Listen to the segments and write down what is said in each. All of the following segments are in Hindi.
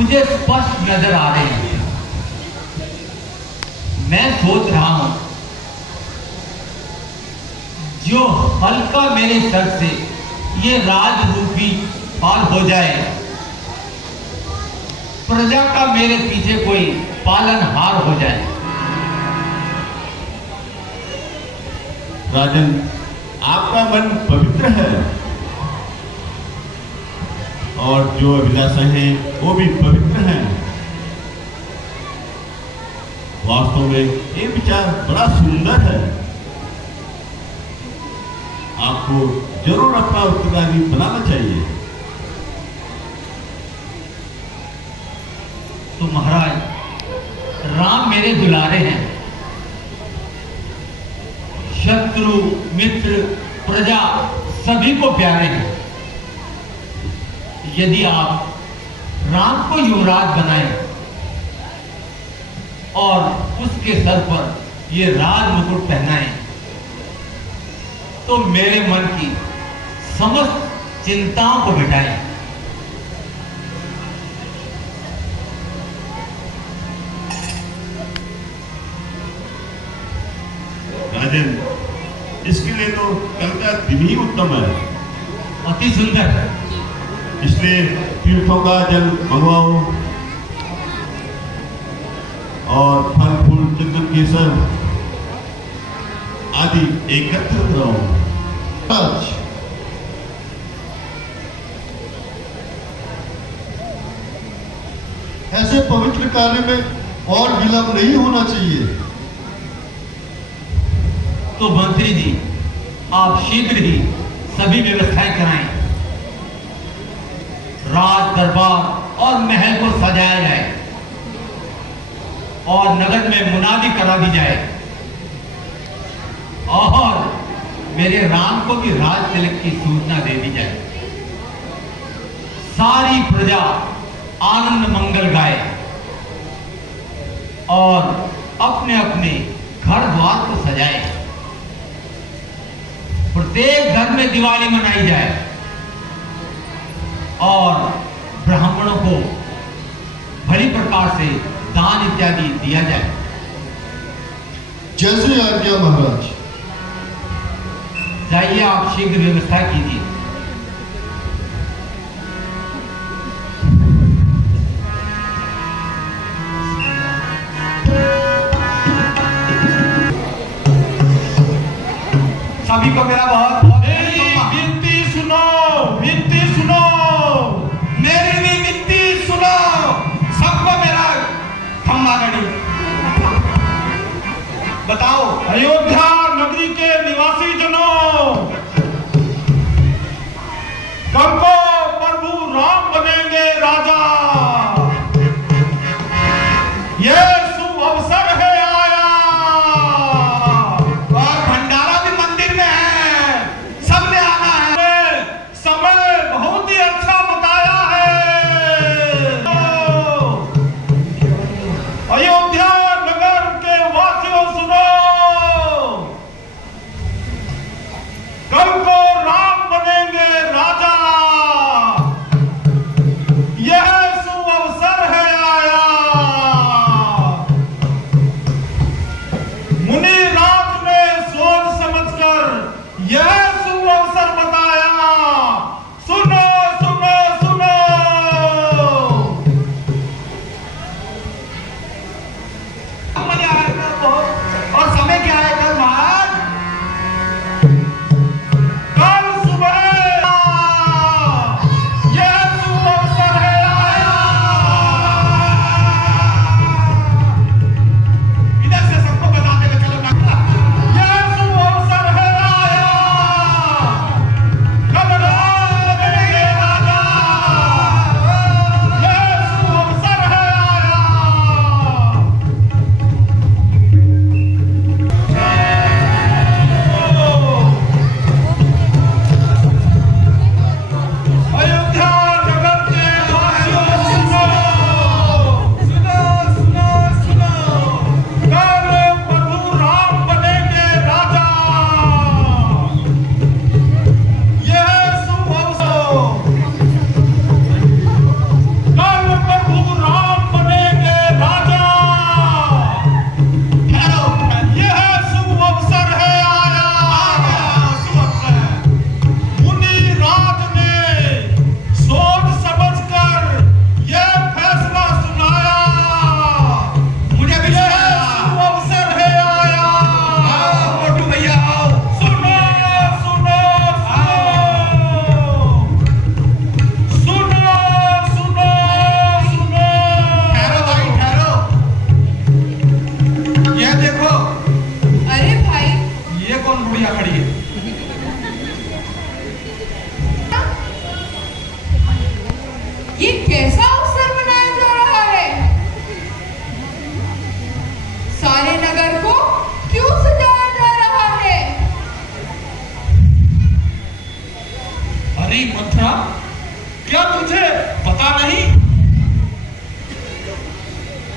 मुझे स्पष्ट नजर आ रहे हैं। मैं सोच रहा हूं जो हल्का मेरे सर से ये राज रूपी पार हो जाए, प्रजा का मेरे पीछे कोई पालनहार हो जाए। राजन, आपका मन पवित्र है और जो अभिलाषा है वो भी पवित्र है। वास्तव में ये विचार बड़ा सुंदर है। आपको जरूर अपना उत्तरदायी बनाना चाहिए। तो महाराज, राम मेरे दुलारे हैं। शत्रु मित्र प्रजा सभी को प्यारे हैं। यदि आप राम को युवराज बनाएं और उसके सर पर ये राज मुकुट पहनाएं, तो मेरे मन की समस्त चिंताओं को मिटाएं। राजन, इसके लिए तो कल का दिन ही उत्तम है। अति सुंदर। इसलिए तीर्थों का जल मंगवाओ और फल फूल चंदन केसर आदि एकत्र कराओ। ऐसे पवित्र कार्य में और विलंब नहीं होना चाहिए। तो मंत्री जी, आप शीघ्र ही सभी व्यवस्थाएं कराएं। राज दरबार और महल को सजाया जाए और नगर में मुनादी करा दी जाए और मेरे राम को भी राज तिलक की सूचना दे दी जाए। सारी प्रजा आनंद मंगल गाए और अपने अपने घर द्वार को सजाए। प्रत्येक घर में दिवाली मनाई जाए और ब्राह्मणों को बड़ी प्रकार से दान इत्यादि दिया जाए। जैसे आज्ञा महाराज। जाइए, आप शीघ्र व्यवस्था कीजिए। सभी को मेरा बहुत बहुत विनती सुनो, विनती सुनो, मेरी भी विनती सुनो। सबको मेरा खम्मा गणी बताओ। अयोध्या नगरी के निवासी जनों, कल को प्रभु राम बनेंगे राजा। ये शुभ अवसर है आया और भंडारा भी मंदिर में है।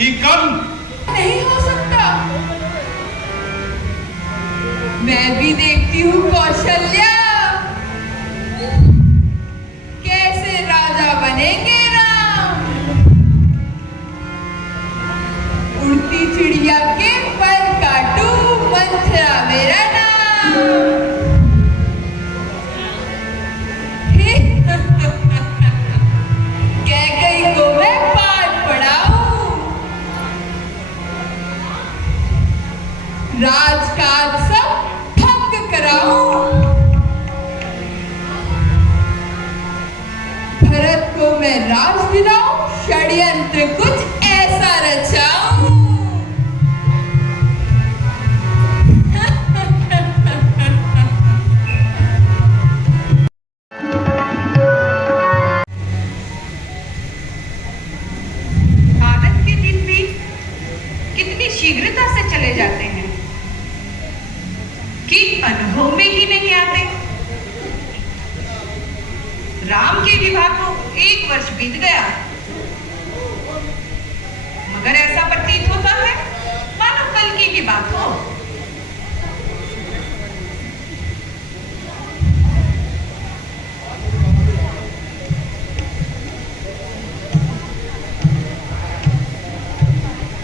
कि कल नहीं हो सकता। मैं भी देखती हूँ कौशल्या, कैसे राजा बनेंगे राम। उड़ती चिड़िया के पर काटू, मंथरा मेरा नाम। कैकई को मैं पाठ पढ़ाऊं, राजकाज सब भंग कराऊं। भरत को मैं राज दिलाऊं, षड्यंत्र कुछ ऐसा रचाऊं। आनंद के दिन भी कितनी शीघ्रता से चले जाते हैं कि अनुभव में ही नहीं आते। राम के विवाह को 1 वर्ष बीत गया, मगर ऐसा प्रतीत होता है मानो कल की बात हो।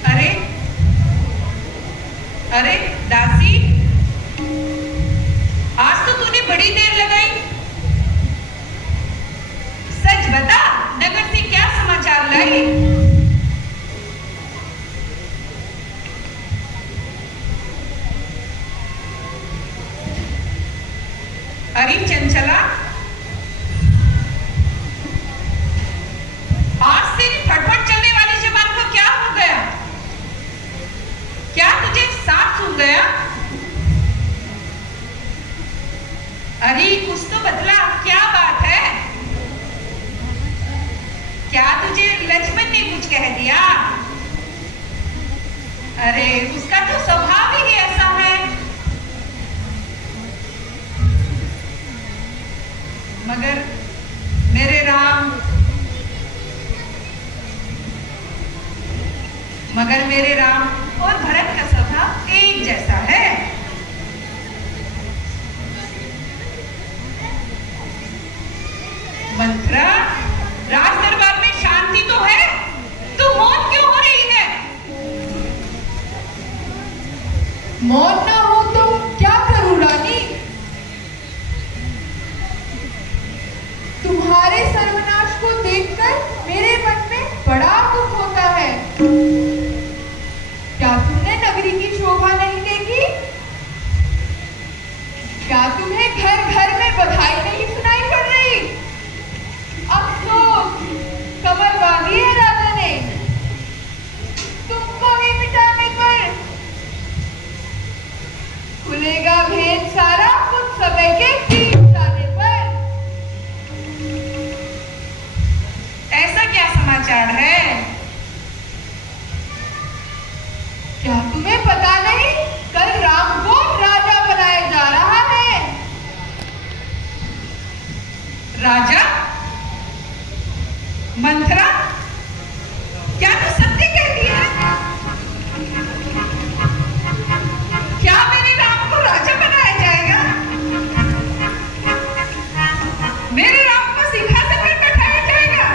अरे अरे दासी, आज तो तूने बड़ी देर लगाई। सच बता, नगर से क्या समाचार लाई? अरे चंचला, आज तेरी फटफट चलने वाली जुबान को क्या हो गया? क्या तुझे सांप सूंघ गया? अरे कुछ तो बतला, क्या बात है? क्या तुझे लक्ष्मण ने कुछ कह दिया? अरे उसका तो स्वभाव ही ऐसा है। मगर मेरे राम, और भरत का स्वभाव एक जैसा है। मंत्रा, राज दरबार में शांति तो है, तो मौत क्यों हो रही है? मौत ना हो तो क्या करूं रानी? तुम्हारे सर्वनाश को देखकर मेरे मन में बड़ा दुख होता है। क्या तुमने नगरी की शोभा नहीं देखी? क्या तुम्हें घर घर में बधाई नहीं सुनाई पड़ रही? अफसोस, कमर बांधी है राजा ने तुमको ही मिटाने पर। खुलेगा भेद सारा कुछ समय के बीत जाने पर। ऐसा क्या समाचार है? क्या तुम्हें पता नहीं, कल राम को राजा बनाया जा रहा है। राजा? मंथरा, क्या तू सत्य कहती है? क्या मेरे राम को राजा बनाया जाएगा? मेरे राम को सिंहासन पर बैठाया जाएगा?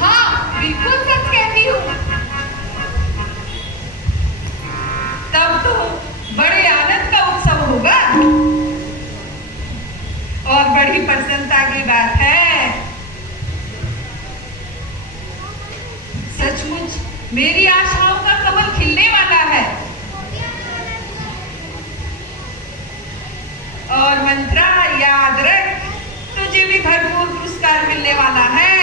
हाँ, बिल्कुल सच कहती हूँ। तब तो बड़े आनंद का उत्सव होगा और बड़ी प्रसन्नता की बात है। सचमुच मेरी आशाओं का कमल खिलने वाला है। और मंत्रा, याद रख, तुझे भी भरपूर पुरस्कार मिलने वाला है।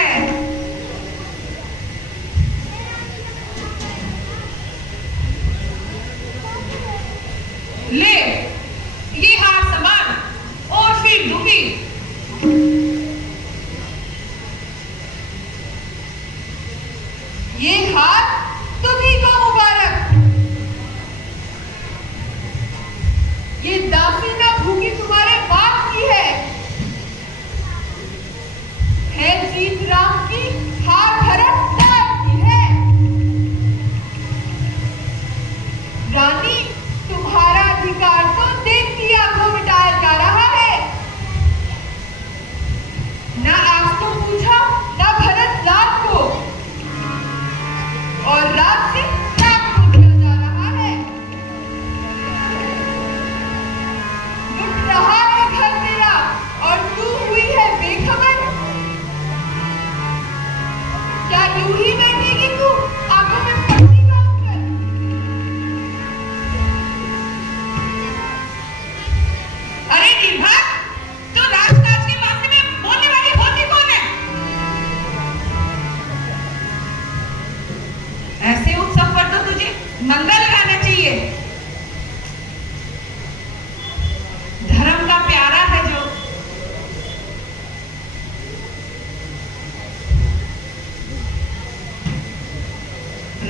ले, ये हार संभाल और फिर दूंगी। ये हार तुम्ही को मुबारक। ये दासी ना भूखी तुम्हारे बाप की है जीत राम की, हार भरत दास की है।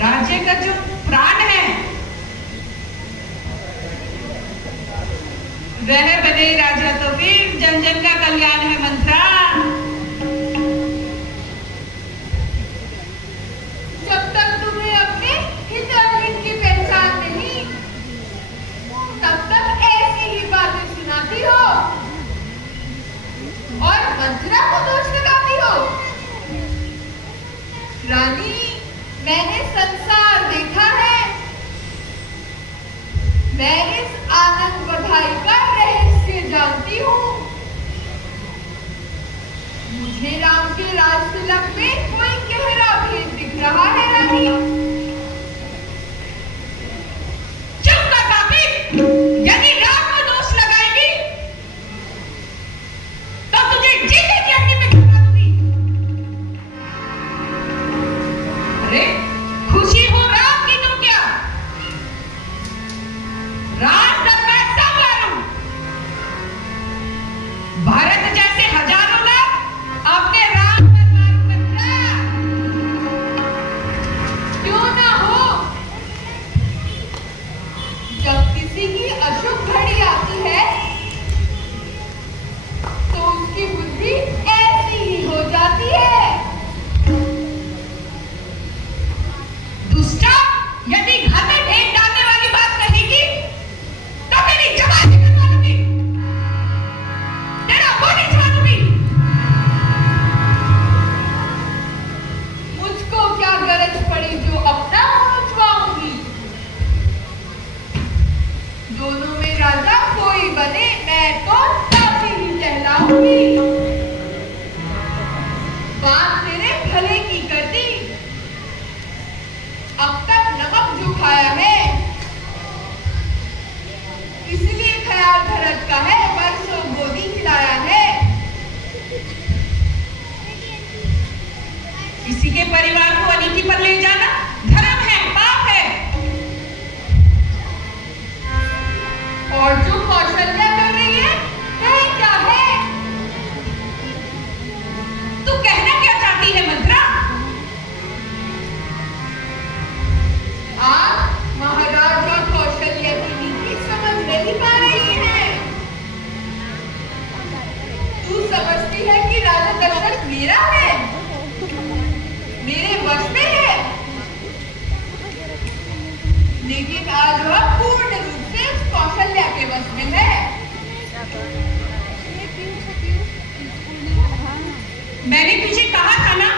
राज्य का जो प्राण है वह बने राजा तो फिर जन जन का कल्याण है मंत्रा। जब तक तुम्हें अपने हिताहित की पहचान नहीं, तब तक ऐसी ही बातें सुनाती हो और मंत्रा को दोष लगाती हो। रानी, मैंने संसार देखा है, मैं इस आनंद बधाई का रहस्य जानती हूँ। मुझे राम के राज तिलक में कोई गहरा भेद दिख रहा है रानी। चुप कर काफिर, यदि राम को दोष लगाएगी तो तुझे जीते जी अग्नि में झुका दूंगी। अरे खुशी हो राम की तो क्या, राज दरबार संभालूं। भारत जैसे हजारों लोग अपने राम दरबार में जा। क्यों ना हो, जब किसी की अशुभ घड़ी आती है तो उसकी बुद्धि ऐसी ही हो जाती है। दुष्टा, यदि घर में ढेर डालने वाली बात कहेगी तो तेरी जबान निकलवा दूंगी, तेरा मुंह निचवा दूंगी। मुझको क्या गरज पड़ी जो अपना पहुंचवाऊंगी। दोनों में राजा कोई बने, मैं तो दासी ही कहलाऊंगी। बात तेरे भले की कर दी, अब तक नमक जो खाया है इसलिए ख्याल भरत का है, बरसों गोदी खिलाया है। किसी के परिवार को अनीति पर ले जाना धर्म है, पाप है। और जो कौशल्या कर रही है वह क्या है? तू कहना क्या चाहती है मंत्रा? आप महाराजा कौशल्या की नीति समझ नहीं पा रही है। तू समझती है कि राजा दशरथ मेरा है, मेरे वश में है, लेकिन आज वह पूर्ण रूप से उस कौशल्या के वश में है। मैंने तुझे कहा था ना